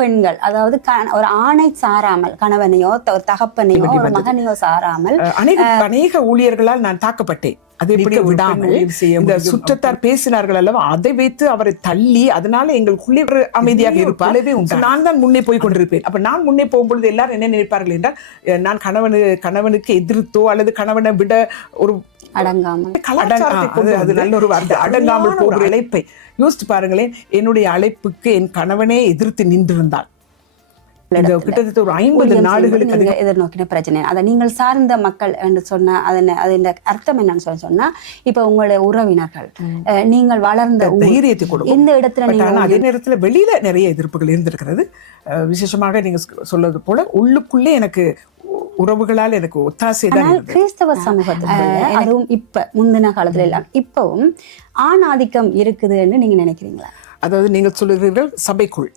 பெண்கள் அதாவது ஒரு ஆணை சாராமல் கணவனையோ ஒரு தகப்பனையோ ஒரு மகனையோ சாராமல் அநேக ஊழியர்களால் நான் தாக்கப்பட்டேன். அது எப்படி விடாமல் இந்த சுற்றத்தார் பேசினார்கள் அல்லவா, அதை வைத்து அவரை தள்ளி, அதனால எங்களுக்குள்ளே அமைதியாக இருப்பார். நான் தான் முன்னே போய் கொண்டிருப்பேன். அப்ப நான் முன்னே போகும்பொழுது எல்லாரும் என்ன நினைப்பார்கள் என்றால், நான் கணவனுக்கு எதிர்த்தோ அல்லது கணவனை விட ஒரு அடங்காமல், அது நல்ல ஒரு வார்த்தை, அடங்காமல் போகிற அழைப்பை யோசித்து பாருங்களேன். என்னுடைய அழைப்புக்கு என் கணவனே எதிர்த்து நின்றிருந்தார். கிட்டத்தட்ட ஒரு 50 நாடுகளுக்கு எதிர்நோக்கின பிரச்சனை. அதை நீங்கள் சார்ந்த மக்கள் என்று சொன்ன அதன் அர்த்தம் என்னன்னு சொன்னா, இப்ப உங்களுடைய உறவினர்கள் நீங்கள் வளர்ந்த தைரியத்தை கொடுக்கும் இந்த இடத்துல. அதே நேரத்துல வெளியில நிறைய எதிர்ப்புகள் இருந்திருக்கிறது. விசேஷமாக நீங்க சொல்றது போல உள்ளுக்குள்ளே எனக்கு உறவுகளால் எனக்கு ஒத்தாசை தான். கிறிஸ்தவ சமூகத்துல அதுவும் இப்ப முந்தின காலத்துல எல்லாம் இப்பவும் ஆண் ஆதிக்கம் இருக்குதுன்னு நீங்க நினைக்கிறீங்களா? அதாவது நீங்கள் சொல்லுகிறீர்கள் சபைக்குள்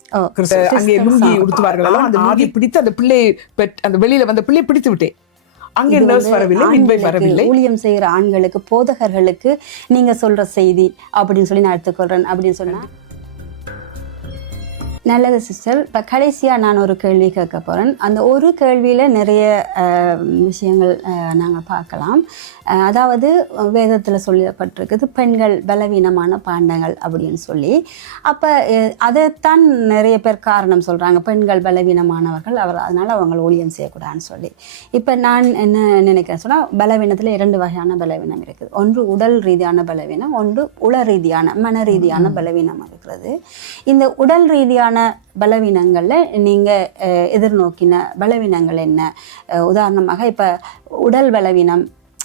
அங்கே லுங்கி உடுத்துவார்கள், அந்த ஆதி பிடித்து அந்த பிள்ளை அந்த வெளியில வந்த பிள்ளை பிடித்து விட்டேன். அங்கே நர்ஸ் வரவில்லை, மிட்வைஃப் வரவில்லை. ஊழியம் செய்கிற ஆண்களுக்கு, போதகர்களுக்கு நீங்க சொல்ற செய்தி அப்படின்னு சொல்லி நான் எடுத்துக்கொள்றேன் அப்படின்னு சொன்னா நல்லது சிஸ்டர். இப்போ கடைசியாக நான் ஒரு கேள்வி கேட்க போகிறேன். அந்த ஒரு கேள்வியில் நிறைய விஷயங்கள் நாங்கள் பார்க்கலாம். அதாவது வேதத்தில் சொல்லப்பட்டிருக்குது பெண்கள் பலவீனமான பாண்டங்கள் அப்படின்னு சொல்லி. அப்போ அதைத்தான் நிறைய பேர் காரணம் சொல்கிறாங்க, பெண்கள் பலவீனமானவர்கள், அதனால் அவங்க ஊழியம் செய்யக்கூடாதுன்னு சொல்லி. இப்போ நான் என்ன நினைக்கிறேன் சொன்னால், பலவீனத்தில் 2 வகையான பலவீனம் இருக்குது. ஒன்று உடல் ரீதியான பலவீனம், ஒன்று உள ரீதியான மன ரீதியான பலவீனம் இருக்கிறது. இந்த உடல் ரீதியான பலவீனங்களில் நீங்கள் எதிர்நோக்கின பலவீனங்கள் என்ன? உதாரணமாக இப்போ உடல் பலவீனம்,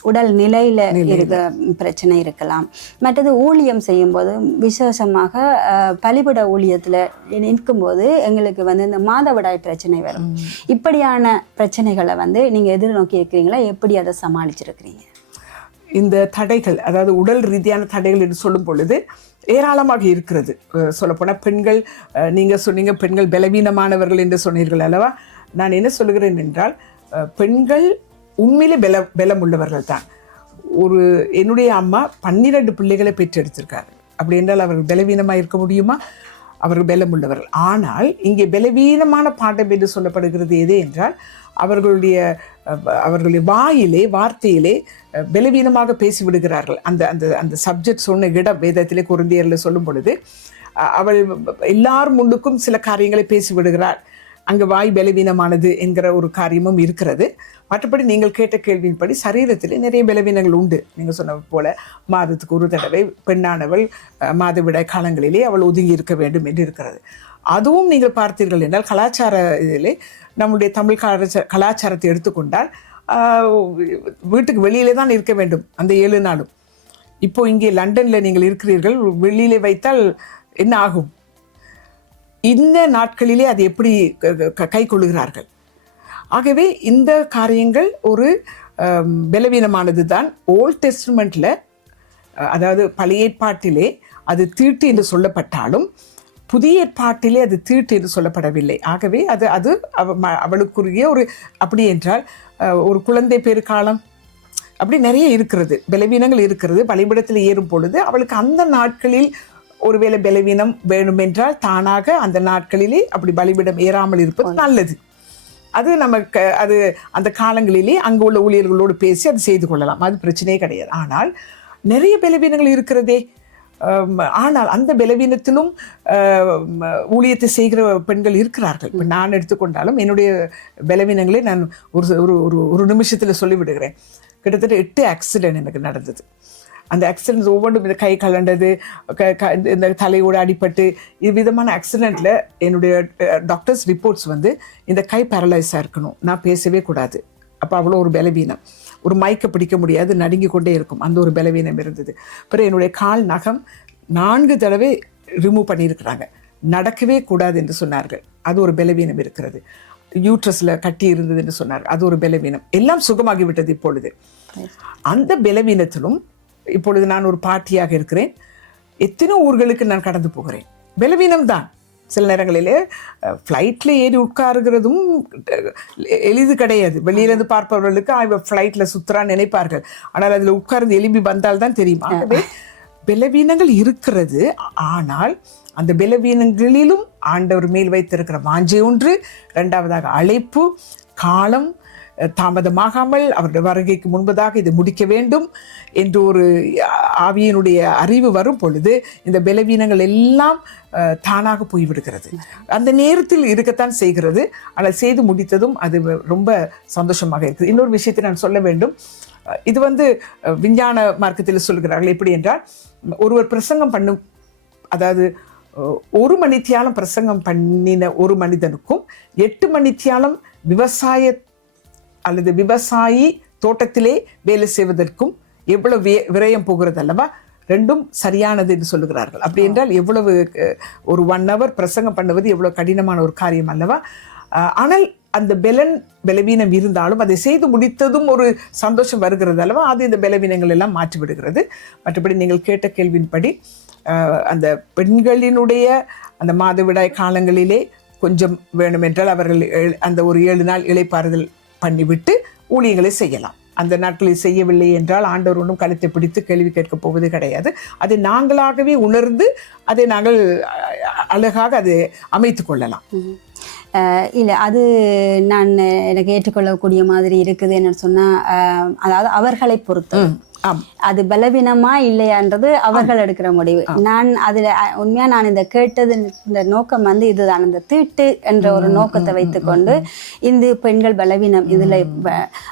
உடல் நிலையில் இருக்க பிரச்சனை இருக்கலாம். மற்றது ஊழியம் செய்யும்போது, விசேஷமாக பலிபட ஊழியத்தில் நிற்கும்போது எங்களுக்கு இந்த மாதவிடாய் பிரச்சனை வரும். இப்படியான பிரச்சனைகளை நீங்கள் எதிர்நோக்கி இருக்கிறீங்களா? எப்படி அதை சமாளிச்சிருக்கிறீங்க? இந்த தடைகள், அதாவது உடல் ரீதியான தடைகள் என்று சொல்லும் பொழுது ஏராளமாக இருக்கிறது. சொல்லப்போனால் பெண்கள், நீங்கள் சொன்னீங்க பெண்கள் பலவீனமானவர்கள் என்று சொன்னீர்கள் அல்லவா. நான் என்ன சொல்கிறேன் என்றால், பெண்கள் உண்மையிலே பலம் உள்ளவர்கள் தான். என்னுடைய அம்மா 12 பிள்ளைகளை பெற்றெடுத்திருக்காரு. அப்படி என்றால் அவர்கள் பலவீனமாக இருக்க முடியுமா? அவர்கள் பலம் உள்ளவர்கள். ஆனால் இங்கே பலவீனமான பாடம் என்று சொல்லப்படுகிறது எது என்றால், அவர்களுடைய வார்த்தையிலே பலவீனமாக பேசிவிடுகிறார்கள். அந்த சப்ஜெக்ட் சொன்ன இடம் வேதத்திலே கொரிந்தியரில் சொல்லும் பொழுது, அவள் எல்லார் முன்னுக்கும் சில காரியங்களை பேசிவிடுகிறாள். அங்கே வாய் பலவீனமானது என்கிற ஒரு காரியமும் இருக்கிறது. மற்றபடி நீங்கள் கேட்ட கேள்வியின்படி சரீரத்திலே நிறைய பலவீனங்கள் உண்டு. நீங்கள் சொன்ன போல மாதத்துக்கு ஒரு தடவை பெண்ணானவள் மாதவிடாய் காலங்களிலே அவள் ஒதுங்கி இருக்க வேண்டும் என்று இருக்கிறது. அதுவும் நீங்கள் பார்த்தீர்கள் என்றால், கலாச்சார இதிலே நம்முடைய தமிழ் கலாச்சாரத்தை எடுத்துக்கொண்டால் வீட்டுக்கு வெளியிலே தான் இருக்க வேண்டும் அந்த 7 நாளும். இப்போ இங்கே லண்டனில் நீங்கள் இருக்கிறீர்கள், வெளியிலே வைத்தால் என்ன ஆகும்? இந்த நாட்களிலே அது எப்படி கை கொள்ளுகிறார்கள்? ஆகவே இந்த காரியங்கள் ஒரு பலவீனமானது தான். ஓல்ட் டெஸ்டமெண்ட்டில், அதாவது பழைய ஏற்பாட்டிலே அது தீட்டு என்று சொல்லப்பட்டாலும் புதிய ஏற்பாட்டிலே அது தீட்டு என்று சொல்லப்படவில்லை. ஆகவே அது அவளுக்குரிய ஒரு, அப்படி என்றால் ஒரு குழந்தை பெருக்காலம், அப்படி நிறைய இருக்கிறது, பலவீனங்கள் இருக்கிறது. பலிபீடத்தில் ஏறும் பொழுது அவளுக்கு அந்த நாட்களில் ஒருவேளை பலவீனம் வேணுமென்றால் தானாக அந்த நாட்களிலே அப்படி பலிபீடம் ஏறாமல் இருப்பது நல்லது. அது நமக்கு அந்த காலங்களிலே அங்கு உள்ள ஊழியர்களோடு பேசி அது செய்து கொள்ளலாம், அது பிரச்சனையே கிடையாது. ஆனால் நிறைய பலவீனங்கள் இருக்கிறதே. ஆனால் அந்த பலவீனத்திலும் ஊழியத்தை செய்கிற பெண்கள் இருக்கிறார்கள். இப்போ நான் எடுத்துக்கொண்டாலும் என்னுடைய பலவீனங்களை நான் ஒரு நிமிஷத்தில் சொல்லிவிடுகிறேன். கிட்டத்தட்ட 8 ஆக்சிடென்ட் எனக்கு நடந்தது. அந்த ஆக்சிடென்ட் ஒவ்வொன்றும் இந்த கை கலண்டது, இந்த தலையோடு அடிபட்டு, விதமான ஆக்சிடெண்ட்டில் என்னுடைய டாக்டர்ஸ் ரிப்போர்ட்ஸ் இந்த கை பேரலைஸாக இருக்கணும், நான் பேசவே கூடாது. அப்போ அவ்வளோ ஒரு பலவீனம், ஒரு மைக்கை பிடிக்க முடியாது, நடுங்கி கொண்டே இருக்கும், அந்த ஒரு பலவீனம் இருந்தது. அப்புறம் என்னுடைய கால் நகம் 4 தடவை ரிமூவ் பண்ணியிருக்கிறாங்க, நடக்கவே கூடாது என்று சொன்னார்கள், அது ஒரு பலவீனம் இருக்கிறது. யூட்ரஸில் கட்டி இருந்தது என்று சொன்னார்கள், அது ஒரு பலவீனம். எல்லாம் சுகமாகிவிட்டது இப்பொழுது. அந்த பலவீனத்திலும் இப்பொழுது நான் ஒரு பாட்டியாக இருக்கிறேன். எத்தனை ஊர்களுக்கு நான் கடந்து போகிறேன். பலவீனம் தான். சில நேரங்களிலே ஃப்ளைட்டில் ஏறி உட்காருகிறதும் எளிது கிடையாது. வெளியிலேருந்து பார்ப்பவர்களுக்கு ஃப்ளைட்டில் சுற்றுறான்னு நினைப்பார்கள். ஆனால் அதில் உட்கார்ந்து எலும்பி வந்தால் தான் தெரியும். ஆகவே பலவீனங்கள் இருக்கிறது. ஆனால் அந்த பலவீனங்களிலும் ஆண்டவர் மேல் வைத்திருக்கிற வாஞ்சை ஒன்று, இரண்டாவதாக அழைப்பு, காலம் தாமதமாகாமல் அவருடைய வருகைக்கு முன்பதாக இதை முடிக்க வேண்டும் என்று ஒரு ஆவியினுடைய அறிவு வரும் பொழுது இந்த பலவீனங்கள் எல்லாம் தானாக போய்விடுகிறது. அந்த நேரத்தில் இருக்கத்தான் செய்கிறது, ஆனால் செய்து முடித்ததும் அது ரொம்ப சந்தோஷமாக இருக்குது. இன்னொரு விஷயத்தை நான் சொல்ல வேண்டும். இது விஞ்ஞான மார்க்கத்தில் சொல்கிறார்கள். எப்படி என்றால், ஒருவர் பிரசங்கம் பண்ணும், அதாவது 1 மணித்தியாலம் பிரசங்கம் பண்ணின ஒரு மனிதனுக்கும் 8 மணித்தியாலம் விவசாயி தோட்டத்திலே வேலை செய்வதற்கும் எவ்வளவு விரயம் போகிறது அல்லவா? ரெண்டும் சரியானது என்று சொல்லுகிறார்கள். அப்படி என்றால் எவ்வளவு ஒரு 1 hour பிரசங்கம் பண்ணுவது எவ்வளவு கடினமான ஒரு காரியம் அல்லவா? ஆனால் அந்த பலவீனம் இருந்தாலும் அதை செய்து முடித்ததும் ஒரு சந்தோஷம் வருகிறது அல்லவா? அது இந்த பலவீனங்கள் எல்லாம் மாற்றிவிடுகிறது. மற்றபடி நீங்கள் கேட்ட கேள்வியின்படி அந்த பெண்களினுடைய அந்த மாதவிடாய் காலங்களிலே கொஞ்சம் வேண்டுமென்றால் அவர்கள் அந்த ஒரு 7 நாள் இளைப்பாறுதல் பண்ணிவிட்டு ஊழியங்களை செய்யலாம். அந்த நாட்களில் செய்யவில்லை என்றால் ஆண்டவர் ஒன்றும் கழுத்தை பிடித்து கேள்வி கேட்கப் போவது கிடையாது. அதை நாங்களாகவே உணர்ந்து அதை நாங்கள் அழகாக அதை அமைத்து கொள்ளலாம். இல்லை, அது எனக்கு ஏற்றுக்கொள்ளக்கூடிய மாதிரி இருக்குது. என்னன்னு சொன்னால், அதாவது அவர்களை பொறுத்து அது பலவீனமா இல்லையான்றது அவர்கள் எடுக்கிற முடிவு. நான் அதில் உண்மையாக நான் இந்த கேட்டது இந்த நோக்கம் இதுதான், இந்த தீட்டு என்ற ஒரு நோக்கத்தை வைத்துக்கொண்டு இந்த பெண்கள் பலவீனம் இதில்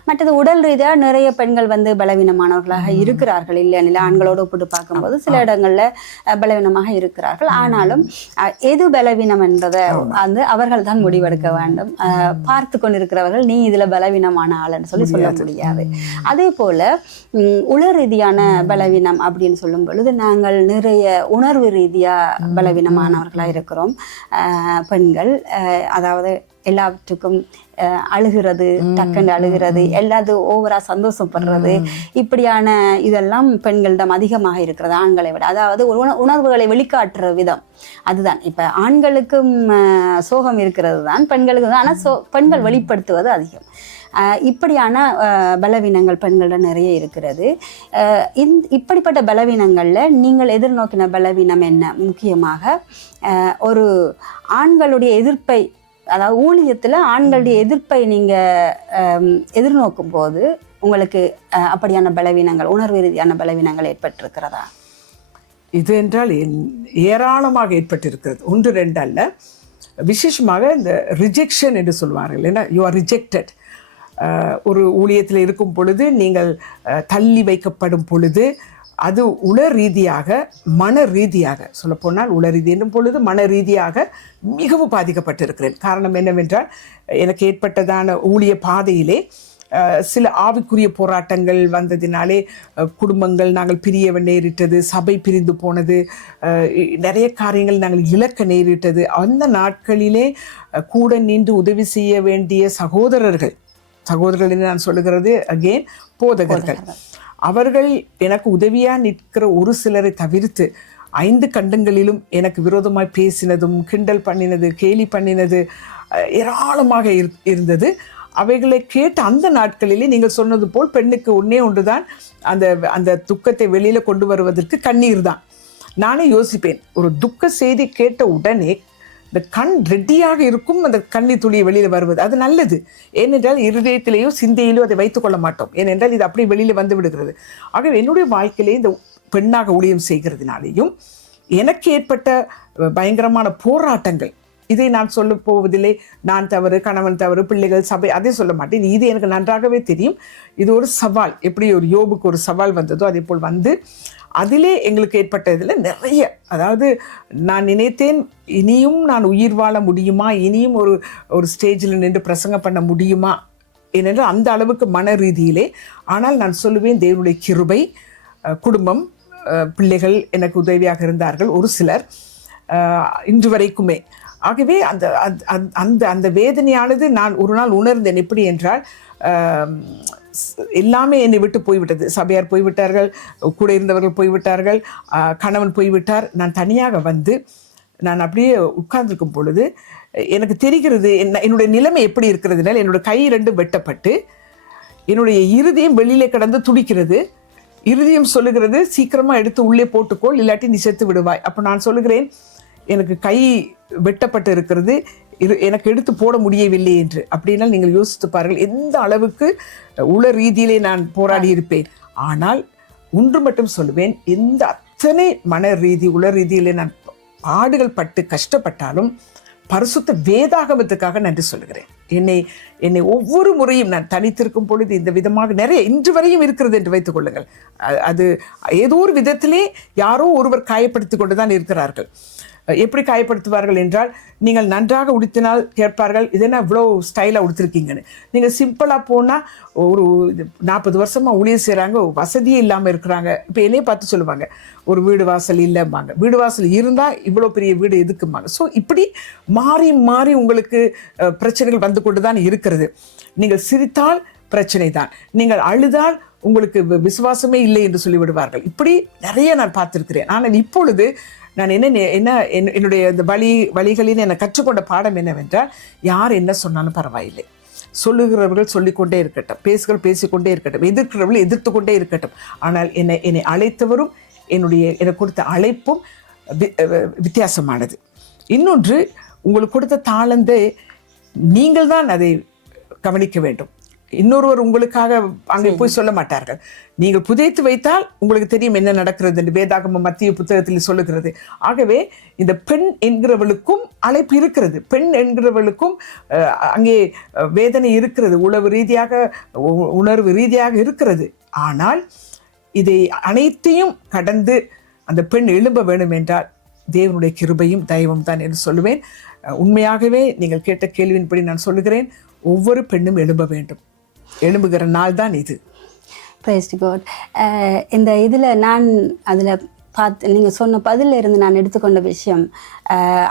மற்றது உடல் ரீதியாக நிறைய பெண்கள் பலவீனமானவர்களாக இருக்கிறார்கள். இல்லை, ஆண்களோடு ஒப்பிட்டு பார்க்கும்போது சில இடங்களில் பலவீனமாக இருக்கிறார்கள். ஆனாலும் எது பலவீனம் என்பதை அவர்கள் தான் முடிவெடுக்க வேண்டும். பார்த்து கொண்டிருக்கிறவர்கள் நீ இதில் பலவீனமான ஆளுன்னு சொல்ல முடியாது. அதே போல் உள ரீதியான பலவீனம் அப்படின்னு சொல்லும் பொழுது நாங்கள் நிறைய உணர்வு ரீதியாக பலவீனமானவர்களாக இருக்கிறோம் பெண்கள். அதாவது எல்லாவற்றுக்கும் அழுகிறது, டக்குன்னு அழுகிறது, எல்லாத்தையும் ஓவரா சந்தோஷப்படுறது, இப்படியான இதெல்லாம் பெண்களிடம் அதிகமாக இருக்கிறது ஆண்களை விட. அதாவது உணர்வுகளை வெளிக்காட்டுற விதம் அதுதான். இப்போ ஆண்களுக்கும் சோகம் இருக்கிறது தான், பெண்களுக்கு தான். ஆனால் பெண்கள் வெளிப்படுத்துவது அதிகம். இப்படியான பலவீனங்கள் பெண்களிடம் நிறைய இருக்கிறது. இப்படிப்பட்ட பலவீனங்களில் நீங்கள் எதிர்நோக்கின பலவீனம் என்ன? முக்கியமாக ஒரு ஆண்களுடைய எதிர்ப்பை, அதாவது ஊழியத்தில் ஆண்களுடைய எதிர்ப்பை நீங்கள் எதிர்நோக்கும் போது உங்களுக்கு அப்படியான பலவீனங்கள், உணர்வு ரீதியான பலவீனங்கள் ஏற்பட்டிருக்கிறதா? இது என்றால் ஏராளமாக ஏற்பட்டிருக்கிறது. 1 2 அல்ல. விசேஷமாக இந்த ரிஜெக்ஷன் என்று சொல்வார்கள். ஏன்னா யூ ஆர் ரிஜெக்டட். ஒரு ஊழியத்தில் இருக்கும் பொழுது, நீங்கள் தள்ளி வைக்கப்படும் பொழுது, அது உள ரீதியாக மன ரீதியாக சொல்லப்போனால், உள ரீதி என்னும் பொழுது மன ரீதியாக மிகவும் பாதிக்கப்பட்டிருக்கிறேன். காரணம் என்னவென்றால், எனக்கு ஏற்பட்டதான ஊழிய பாதையிலே சில ஆவிக்குரிய போராட்டங்கள் வந்ததினாலே குடும்பங்கள் நாங்கள் பிரிய நேரிட்டது, சபை பிரிந்து போனது, நிறைய காரியங்கள் நாங்கள் இழக்க நேரிட்டது. அந்த நாட்களிலே கூட நின்று உதவி செய்ய வேண்டிய சகோதரர்கள் என்று நான் சொல்லுகிறது அகெயின் போதகர்கள், அவர்கள் எனக்கு உதவியாக நிற்கிற ஒரு சிலரை தவிர்த்து 5 கண்டங்களிலும் எனக்கு விரோதமாய் பேசினதும், கிண்டல் பண்ணினது, கேலி பண்ணினது ஏராளமாக இருந்தது. அவைகளை கேட்டு அந்த நாட்களிலே நீங்கள் சொன்னது போல் பெண்ணுக்கு ஒன்றுதான், அந்த துக்கத்தை வெளியில் கொண்டு வருவதற்கு கண்ணீர் தான். நானே யோசிப்பேன், ஒரு துக்க செய்தி கேட்ட உடனே இந்த கண் ரெடியாக இருக்கும், அந்த கண்ணி துளியை வெளியில் வருவது அது நல்லது. ஏனென்றால் இருதயத்திலேயோ சிந்தையிலோ அதை வைத்துக்கொள்ள மாட்டோம். ஏனென்றால் இது அப்படியே வெளியில் வந்து விடுகிறது. ஆகவே என்னுடைய வாழ்க்கையிலே இந்த பெண்ணாக ஊழியம் செய்கிறதுனாலேயும் எனக்கு ஏற்பட்ட பயங்கரமான போராட்டங்கள், இதை நான் சொல்ல போவதில்லை. நான் தவறு, கணவன் தவறு, பிள்ளைகள், சபை, அதை சொல்ல மாட்டேன். இது எனக்கு நன்றாகவே தெரியும். இது ஒரு சவால். எப்படி ஒரு யோபுக்கு ஒரு சவால் வந்ததோ அதே போல் வந்து அதிலே எங்களுக்கு ஏற்பட்ட இதில் நிறைய, அதாவது நான் நினைத்தேன் இனியும் நான் உயிர் வாழ முடியுமா, இனியும் ஒரு ஸ்டேஜில் நின்று பிரசங்கம் பண்ண முடியுமா ஏனென்றால் அந்த அளவுக்கு மன ரீதியிலே. ஆனால் நான் சொல்லுவேன், தேவனுடைய கிருபை, குடும்பம், பிள்ளைகள் எனக்கு உதவியாக இருந்தார்கள் ஒரு சிலர், இன்று வரைக்குமே. ஆகவே அந்த வேதனையானது நான் ஒரு நாள் உணர்ந்தேன். எப்படி என்றால், எல்லாமே என்னை விட்டு போய்விட்டது. சபையார் போய்விட்டார்கள், கூட இருந்தவர்கள் போய்விட்டார்கள், கணவன் போய்விட்டார். நான் தனியாக வந்து நான் அப்படியே உட்கார்ந்துருக்கும் பொழுது எனக்கு தெரிகிறது என்னுடைய நிலைமை எப்படி இருக்கிறதுனால, என்னோட கை 2 வெட்டப்பட்டு என்னுடைய இருதயம் வெளியிலே கடந்து துடிக்கிறது. இருதயம் சொல்லுகிறது சீக்கிரமா எடுத்து உள்ளே போட்டுக்கொள், இல்லாட்டி நீ செத்து விடுவாய். அப்போ நான் சொல்லுகிறேன், எனக்கு கை வெட்டப்பட்டு இருக்கிறது, எனக்கு எடுத்து போட முடியவில்லை என்று. அப்படின்னா நீங்கள் யோசித்து பாருங்கள் எந்த அளவுக்கு உள ரீதியிலே நான் போராடி இருப்பேன். ஆனால் ஒன்று மட்டும் சொல்லுவேன், எந்த அத்தனை மன ரீதி உள ரீதியிலே நான் பாடுகள் பட்டு கஷ்டப்பட்டாலும் பரிசுத்த வேதாகமத்துக்காக நன்றி சொல்லுகிறேன். என்னை ஒவ்வொரு முறையும் நான் தனித்திருக்கும் பொழுது இந்த விதமாக நிறைய இன்று வரையும் இருக்கிறது என்று வைத்துக் கொள்ளுங்கள். அது ஏதோ ஒரு விதத்திலே யாரோ ஒருவர் காயப்படுத்தி கொண்டு தான் இருக்கிறார்கள். எப்படி காயப்படுத்துவார்கள் என்றால், நீங்கள் நன்றாக உடுத்தினால் கேட்பார்கள், இதென்ன இவ்வளோ ஸ்டைலாக உடுத்திருக்கீங்கன்னு. நீங்கள் சிம்பிளாக போனால் ஒரு 40 வருஷமாக ஊழியர் செய்கிறாங்க, வசதியே இல்லாமல் இருக்கிறாங்க. இப்போ என்னையே பார்த்து சொல்லுவாங்க, ஒரு வீடு வாசல் இல்லைம்பாங்க. வீடு வாசல் இருந்தால் இவ்வளோ பெரிய வீடு எதுக்கும்பாங்க. ஸோ இப்படி மாறி மாறி உங்களுக்கு பிரச்சனைகள் வந்து கொண்டு தான் இருக்கிறது. நீங்கள் சிரித்தால் பிரச்சனை தான், நீங்கள் அழுதால் உங்களுக்கு விசுவாசமே இல்லை என்று சொல்லிவிடுவார்கள். இப்படி நிறைய நான் பார்த்துருக்கிறேன். ஆனால் இப்பொழுது நான் என்னுடைய இந்த வழிகளில் என்னை கற்றுக்கொண்ட பாடம் என்னவென்றால், யார் என்ன சொன்னாலும் பரவாயில்லை, சொல்லுகிறவர்கள் சொல்லிக்கொண்டே இருக்கட்டும், பேசுகிறவர்கள் பேசிக்கொண்டே இருக்கட்டும், எதிர்க்கிறவர்கள் எதிர்த்து கொண்டே இருக்கட்டும். ஆனால் என்னை அழைத்தவரும் எனக்கு கொடுத்த அழைப்பும் வித்தியாசமானது. இன்னொன்று, உங்களுக்கு கொடுத்த தாளந்தை நீங்கள் தான் அதை கவனிக்க வேண்டும். இன்னொருவர் உங்களுக்காக அங்கே போய் சொல்ல மாட்டார்கள். நீங்கள் புதைத்து வைத்தால் உங்களுக்கு தெரியும் என்ன நடக்கிறது என்று வேதாகமம் மத்திய புத்தகத்தில் சொல்லுகிறது. ஆகவே இந்த பெண் என்கிறவளுக்கும் அழைப்பு இருக்கிறது, பெண் என்கிறவளுக்கும் அங்கே வேதனை இருக்கிறது, உணர்வு ரீதியாக இருக்கிறது. ஆனால் இதை அனைத்தையும் கடந்து அந்த பெண் எழும்ப வேண்டும் என்றால் தேவனுடைய கிருபையும் தயவும் தான் என்று சொல்லுவேன். உண்மையாகவே நீங்கள் கேட்ட கேள்வியின்படி நான் சொல்லுகிறேன், ஒவ்வொரு பெண்ணும் எழும்ப வேண்டும். எழும்புகிற நாள் தான் இது. Praise God. இந்த இதில் நான் அதில் நீங்கள் சொன்ன பதிலில் இருந்து நான் எடுத்துக்கொண்ட விஷயம்,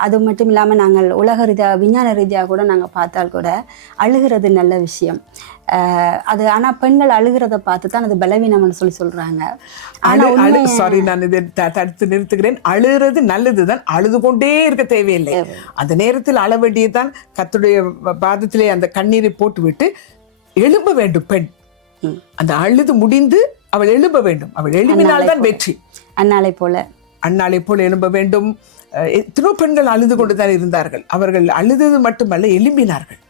அது மட்டும் இல்லாமல் நாங்கள் உலக ரீதியாக விஞ்ஞான ரீதியாக கூட நாங்கள் பார்த்தால் கூட அழுகிறது நல்ல விஷயம். அது ஆனால் பெண்கள் அழுகிறத பார்த்து தான் அது பலவீனம்னு சொல்கிறாங்க. சாரி, நான் இதை தடுத்து நிறுத்துகிறேன். அழுகிறது நல்லது தான், அழுது கொண்டே இருக்க தேவையில்லை. அந்த நேரத்தில் அழ வேண்டியதுதான். கர்த்தருடைய பாதத்திலே அந்த கண்ணீரை போட்டுவிட்டு எழும்ப வேண்டும் பெண். அந்த அழுது முடிந்து அவள் எழும்ப வேண்டும். அவள் எழுப்பினால்தான் வெற்றி. அன்னாளை போல எழும்ப வேண்டும். எத்தனோ பெண்கள் அழுது கொண்டுதான் இருந்தார்கள். அவர்கள் அழுதது மட்டுமல்ல, எழும்பினார்கள்.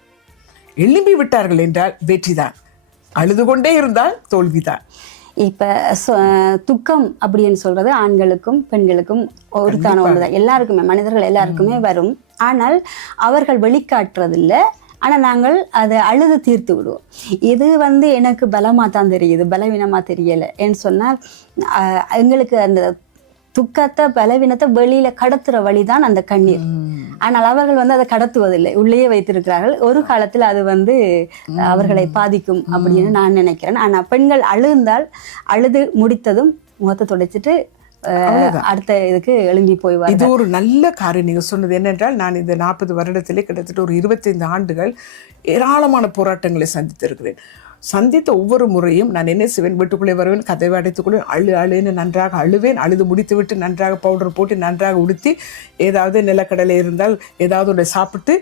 எழும்பி விட்டார்கள் என்றால் வெற்றிதான். அழுது கொண்டே இருந்தால் தோல்விதான். இப்போ துக்கம் அப்படின்னு சொல்றது ஆண்களுக்கும் பெண்களுக்கும் ஒருத்தான ஒன்றுதான். எல்லாருக்குமே, மனிதர்கள் எல்லாருக்குமே வரும். ஆனால் அவர்கள் வெளிக்காட்டுறதில்லை. ஆனால் நாங்கள் அதை அழுது தீர்த்து விடுவோம். இது எனக்கு பலமாக தான் தெரியுது, பலவீனமாக தெரியலை. ஏன்னு சொன்னால் எங்களுக்கு அந்த துக்கத்தை பலவீனத்தை வெளியில் கடத்துகிற வழி தான் அந்த கண்ணீர். ஆனால் அவர்கள் அதை கடத்துவதில்லை, உள்ளேயே வைத்திருக்கிறார்கள். ஒரு காலத்தில் அது அவர்களை பாதிக்கும் அப்படின்னு நான் நினைக்கிறேன். ஆனால் பெண்கள் அழுது முடித்ததும் முகத்தை துடைச்சிட்டு அடுத்த இதுக்கு எழும்பி போய்வார். இது ஒரு நல்ல காரியம். நீங்கள் சொன்னது என்னென்றால், நான் இந்த 40 வருடத்திலே கிட்டத்தட்ட ஒரு 25 ஆண்டுகள் ஏராளமான போராட்டங்களை சந்தித்திருக்கிறேன். சந்தித்த ஒவ்வொரு முறையும் நான் என்ன செய்வேன், வீட்டுக்குள்ளே வருவேன், கதவை அடைத்துக்கொள்வேன், அழுன்னு நன்றாக அழுவேன். அழுது முடித்து விட்டு நன்றாக பவுடர் போட்டு நன்றாக உடுத்தி, ஏதாவது நிலக்கடலை இருந்தால் ஏதாவது ஒன்றை சாப்பிட்டு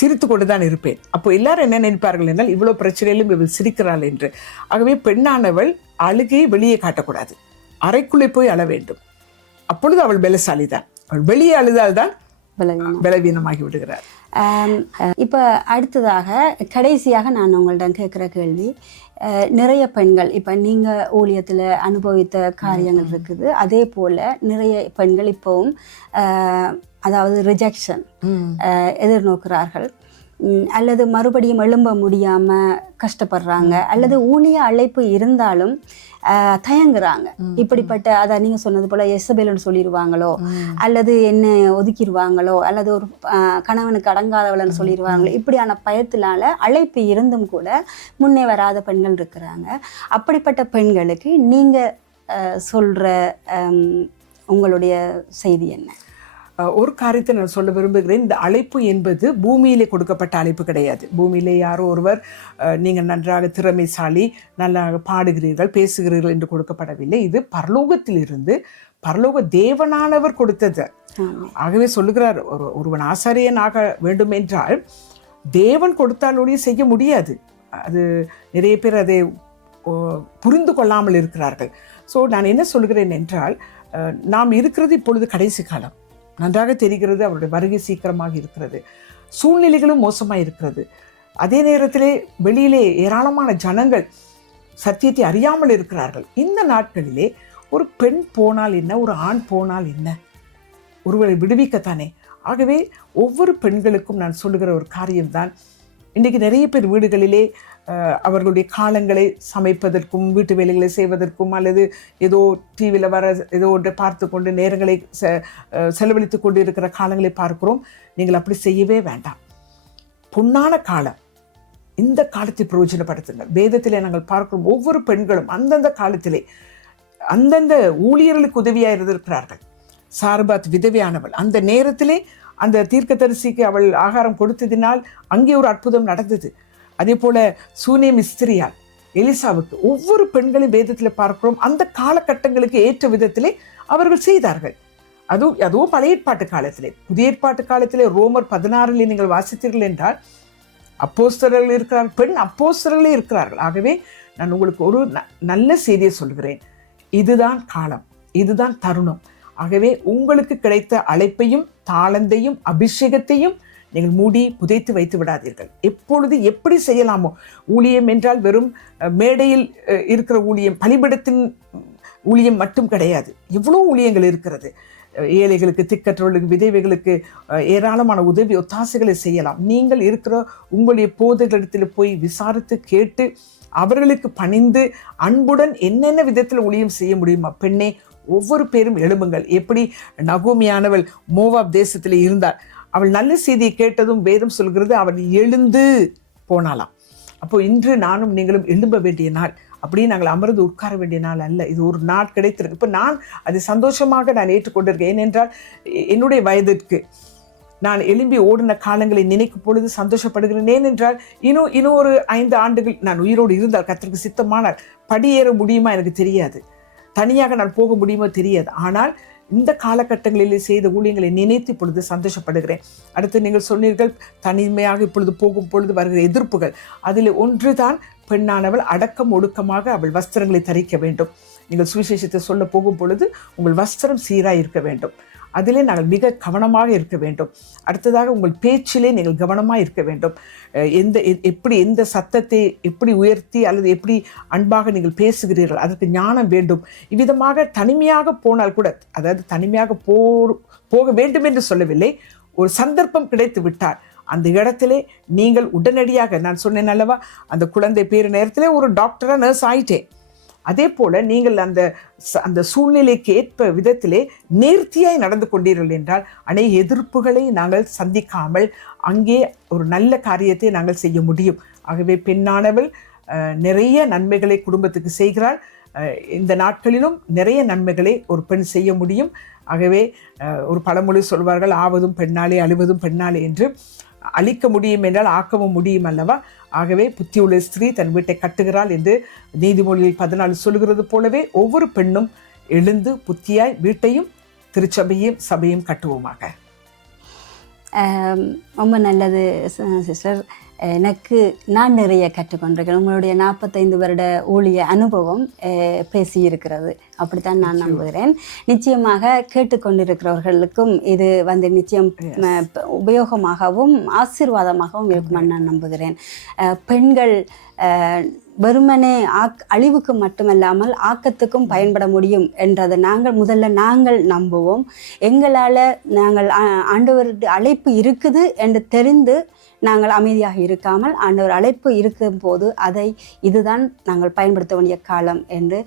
சிரித்து கொண்டு தான் இருப்பேன். அப்போ எல்லாரும் என்ன நினைப்பார்கள் என்றால், இவ்வளோ பிரச்சனையிலும் இவள் சிரிக்கிறாள் என்று. ஆகவே பெண்ணானவள் அழுகையை வெளியே காட்டக்கூடாது, அறைக்குள்ளே போய் அழ வேண்டும். அப்பொழுது அவள் பலசாலி தான். அவள் வெளியே அழுதால்தான் பலவீனமாகி விடுகிறார். இப்போ அடுத்ததாக கடைசியாக நான் உங்கள்கிட்ட கேட்குற கேள்வி, நிறைய பெண்கள் இப்போ நீங்கள் ஊழியத்தில் அனுபவித்த காரியங்கள் இருக்குது, அதே போல் நிறைய பெண்கள் இப்போவும் அதாவது ரிஜெக்ஷன் எதிர்நோக்குறார்கள், அல்லது மறுபடியும் எழும்ப முடியாமல் கஷ்டப்படுறாங்க, அல்லது ஊழிய அழைப்பு இருந்தாலும் தயங்குறாங்க. இப்படிப்பட்ட அதை நீங்கள் சொன்னது போல் எசபேல்னு சொல்லிடுவாங்களோ, அல்லது என்ன ஒதுக்கிடுவாங்களோ, அல்லது ஒரு கணவனுக்கு அடங்காதவளன்னு சொல்லிடுவாங்களோ, இப்படியான பயத்தினால அழைப்பு இருந்தும் கூட முன்னே வராத பெண்கள் இருக்கிறாங்க. அப்படிப்பட்ட பெண்களுக்கு நீங்கள் சொல்கிற உங்களுடைய செய்தி என்ன? ஒரு காரியத்தை நான் சொல்ல விரும்புகிறேன். இந்த அழைப்பு என்பது பூமியிலே கொடுக்கப்பட்ட அழைப்பு கிடையாது. பூமியிலே யாரோ ஒருவர் நீங்கள் நன்றாக திறமைசாலி, நன்றாக பாடுகிறீர்கள், பேசுகிறீர்கள் என்று கொடுக்கப்படவில்லை. இது பரலோகத்திலிருந்து பரலோக தேவனானவர் கொடுத்தது. ஆகவே சொல்லுகிறார், ஒருவன் ஆசாரியன் ஆக வேண்டும் என்றால் தேவன் கொடுத்தாலோடைய செய்ய முடியாது. அது நிறைய பேர் அதை புரிந்து கொள்ளாமல் இருக்கிறார்கள். ஸோ நான் என்ன சொல்கிறேன் என்றால், நாம் இருக்கிறது இப்பொழுது கடைசி காலம், நன்றாக தெரிகிறது. அவருடைய வருகை சீக்கிரமாக இருக்கிறது. சூழ்நிலைகளும் மோசமாக இருக்கிறது. அதே நேரத்திலே வெளியிலே ஏராளமான ஜனங்கள் சத்தியத்தை அறியாமல் இருக்கிறார்கள். இந்த நாட்களிலே ஒரு பெண் போனால் என்ன, ஒரு ஆண் போனால் என்ன, ஒருவரை விடுவிக்கத்தானே. ஆகவே ஒவ்வொரு பெண்களுக்கும் நான் சொல்லுகிற ஒரு காரியம்தான், இன்றைக்கு நிறைய பேர் வீடுகளிலே அவர்களுடைய காலங்களை சமைப்பதற்கும் வீட்டு வேலைகளை செய்வதற்கும் அல்லது ஏதோ டிவியில் வர ஏதோ ஒன்றை பார்த்து கொண்டு நேரங்களை செலவழித்து கொண்டு இருக்கிற காலங்களை பார்க்கிறோம். நீங்கள் அப்படி செய்யவே வேண்டாம். பொன்னான காலம், இந்த காலத்தை பிரயோஜனப்படுத்துங்கள். வேதத்திலே நாங்கள் பார்க்கிறோம், ஒவ்வொரு பெண்களும் அந்தந்த காலத்திலே அந்தந்த ஊழியர்களுக்கு உதவியாக இருந்திருக்கிறார்கள். சார்பாத் விதவையானவள், அந்த நேரத்திலே அந்த தீர்க்கதரிசிக்கு அவள் ஆகாரம் கொடுத்ததினால் அங்கே ஒரு அற்புதம் நடந்தது. அதே போல சூனேம் ஸ்திரியால் எலிசாவுக்கு, ஒவ்வொரு பெண்களையும் வேதத்தில் பார்க்கிறோம் அந்த காலகட்டங்களுக்கு ஏற்ற விதத்திலே அவர்கள் செய்தார்கள். அதுவும் பழைய ஏற்பாட்டு காலத்திலே. புதிய ஏற்பாட்டு காலத்திலே ரோமர் 16 நீங்கள் வாசித்தீர்கள் என்றால் அப்போஸ்தலர்கள் இருக்கிறார்கள், பெண் அப்போஸ்தலர்களே இருக்கிறார்கள். ஆகவே நான் உங்களுக்கு ஒரு நல்ல செய்தியை சொல்கிறேன். இதுதான் காலம், இதுதான் தருணம். ஆகவே உங்களுக்கு கிடைத்த அழைப்பையும் தாளந்தையும் அபிஷேகத்தையும் நீங்கள் மூடி புதைத்து வைத்து விடாதீர்கள். எப்பொழுது எப்படி செய்யலாமோ, ஊழியம் என்றால் வெறும் மேடையில் இருக்கிற ஊழியம், பலிபீடத்தின் ஊழியம் மட்டும் கிடையாது. எவ்வளோ ஊழியங்கள் இருக்கிறது. ஏழைகளுக்கு, திக்கற்றவர்களுக்கு, விதவைகளுக்கு ஏராளமான உதவி ஒத்தாசைகளை செய்யலாம். நீங்கள் இருக்கிற உங்களுடைய போதகர்களிடத்தில் போய் விசாரித்து கேட்டு அவர்களுக்கு பணிந்து அன்புடன் என்னென்ன விதத்தில் ஊழியம் செய்ய முடியுமா? பெண்ணே, ஒவ்வொரு பேரும் எழும்புங்கள். எப்படி நகோமியானவள் மோவாப் தேசத்தில் இருந்தாள். அவள் நல்ல செய்தியை கேட்டதும் வேதம் சொல்கிறது அவள் எழுந்து போனாலாம். அப்போ இன்று நானும் நீங்களும் எழும்ப வேண்டிய நாள். அப்படியே நாங்கள் அமர்ந்து உட்கார வேண்டிய நாள் அல்ல. இது ஒரு நாள் கிடைத்திருக்கு. இப்போ நான் அது சந்தோஷமாக நான் ஏற்றுக்கொண்டிருக்கேன். ஏனென்றால் என்னுடைய வயதிற்கு நான் எழும்பி ஓடின காலங்களை நினைக்கும் பொழுது சந்தோஷப்படுகிறேன். ஏனென்றால் இன்னும் ஒரு 5 ஆண்டுகள் நான் உயிரோடு இருந்தால், கர்த்தருக்கு சித்தமானால் படியேற முடியுமா எனக்கு தெரியாது, தனியாக நான் போக முடியுமோ தெரியாது. ஆனால் இந்த காலகட்டங்களிலே செய்த ஊழியங்களை நினைத்து இப்பொழுது சந்தோஷப்படுகிறேன். அடுத்து நீங்கள் சொன்னீர்கள், தனிமையாக இப்பொழுது போகும் பொழுது வருகிற எதிர்ப்புகள். அதில் ஒன்றுதான், பெண்ணானவள் அடக்கம் ஒடுக்கமாக அவள் வஸ்திரங்களை தரிக்க வேண்டும். நீங்கள் சுவிசேஷத்தை சொல்ல போகும் பொழுது உங்கள் வஸ்திரம் சீராக இருக்க வேண்டும். அதிலே நாங்கள் மிக கவனமாக இருக்க வேண்டும். அடுத்ததாக உங்கள் பேச்சிலே நீங்கள் கவனமாக இருக்க வேண்டும். எந்த சத்தத்தை எப்படி உயர்த்தி அல்லது எப்படி அன்பாக நீங்கள் பேசுகிறீர்கள், அதற்கு ஞானம் வேண்டும். இவ்விதமாக தனிமையாக போனால் கூட, அதாவது தனிமையாக போக வேண்டும் என்று சொல்லவில்லை, ஒரு சந்தர்ப்பம் கிடைத்து விட்டால் அந்த இடத்திலே நீங்கள் உடனடியாக, நான் சொன்னேன் அல்லவா, அந்த குழந்தை பேறு நேரத்திலே ஒரு டாக்டராக நர்ஸ் ஆயிட்டேன். அதே போல நீங்கள் அந்த சூழ்நிலைக்கு ஏற்ப விதத்திலே நேர்த்தியாய் நடந்து கொண்டீர்கள் என்றால் அநேக எதிர்ப்புகளை நாங்கள் சந்திக்காமல் அங்கே ஒரு நல்ல காரியத்தை நாங்கள் செய்ய முடியும். ஆகவே பெண்ணானவள் நிறைய நன்மைகளை குடும்பத்துக்கு செய்கிறாள். இந்த நாட்களிலும் நிறைய நன்மைகளை ஒரு பெண் செய்ய முடியும். ஆகவே ஒரு பழமொழி சொல்வார்கள், ஆவதும் பெண்ணாலே அழுவதும் பெண்ணாலே என்று. அழிக்க முடியும் என்றால் ஆக்கவும் முடியும் அல்லவா? ஆகவே புத்தியுள்ள ஸ்திரீ தன் வீட்டை கட்டுகிறாள் என்று நீதிமொழியில் 14 சொல்கிறது போலவே ஒவ்வொரு பெண்ணும் எழுந்து புத்தியாய் வீட்டையும் திருச்சபையும் சபையும் கட்டுவோமாக. ரொம்ப நல்லது சிஸ்டர். நான் நிறைய கற்றுக்கொண்டிருக்கேன். உங்களுடைய 45 வருட ஊழிய அனுபவம் பேசியிருக்கிறது. அப்படித்தான் நான் நம்புகிறேன். நிச்சயமாக கேட்டுக்கொண்டிருக்கிறவர்களுக்கும் இது நிச்சயம் உபயோகமாகவும் ஆசீர்வாதமாகவும் இருக்குமென்னு நான் நம்புகிறேன். பெண்கள் வெறுமனே அழிவுக்கு மட்டுமல்லாமல் ஆக்கத்துக்கும் பயன்பட முடியும் என்றதை நாங்கள் நம்புவோம். எங்களால் நாங்கள் ஆண்டவருடைய அழைப்பு இருக்குது என்று தெரிந்து நாங்கள் அமைதியாக இருக்காமல், ஆண்டவர் அழைப்பு இருக்கும் போது இதுதான் நாங்கள் பயன்படுத்த வேண்டிய காலம் என்று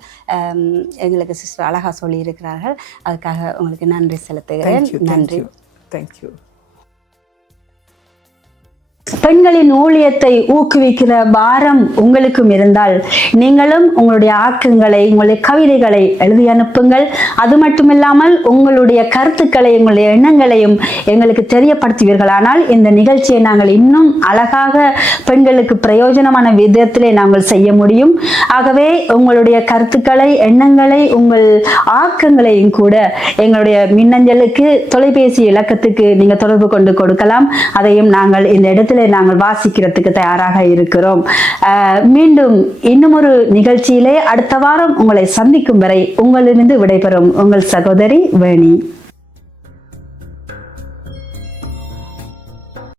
எங்களுக்கு சிஸ்டர் அழகாக சொல்லியிருக்கிறார்கள். அதுக்காக உங்களுக்கு நன்றி செலுத்துகிறேன். நன்றி. தேங்க்யூ. பெண்களின் ஊழியத்தை ஊக்குவிக்கிற பாரம் உங்களுக்கும் இருந்தால் நீங்களும் உங்களுடைய ஆக்கங்களை, உங்களுடைய கவிதைகளை எழுதி அனுப்புங்கள். அது மட்டுமில்லாமல் உங்களுடைய கருத்துக்களை, உங்களுடைய எண்ணங்களையும் எங்களுக்கு தெரியப்படுத்துவீர்களானால் இந்த நிகழ்ச்சியை நாங்கள் இன்னும் அழகாக பெண்களுக்கு பிரயோஜனமான விதத்திலே நாங்கள் செய்ய முடியும். ஆகவே உங்களுடைய கருத்துக்களை, எண்ணங்களை, உங்கள் ஆக்கங்களையும் கூட எங்களுடைய மின்னஞ்சலுக்கு, தொலைபேசி இலக்கத்துக்கு நீங்கள் தொடர்பு கொண்டு கொடுக்கலாம். அதையும் நாங்கள் இந்த இடத்துல நாங்கள் வாசிக்கிறதுக்கு தயாராக இருக்கிறோம். மீண்டும் இன்னும் ஒரு நிகழ்ச்சியிலே அடுத்த வாரம் உங்களை சந்திக்கும் வரை உங்களிலிருந்து விடைபெறும் உங்கள் சகோதரி வேணி.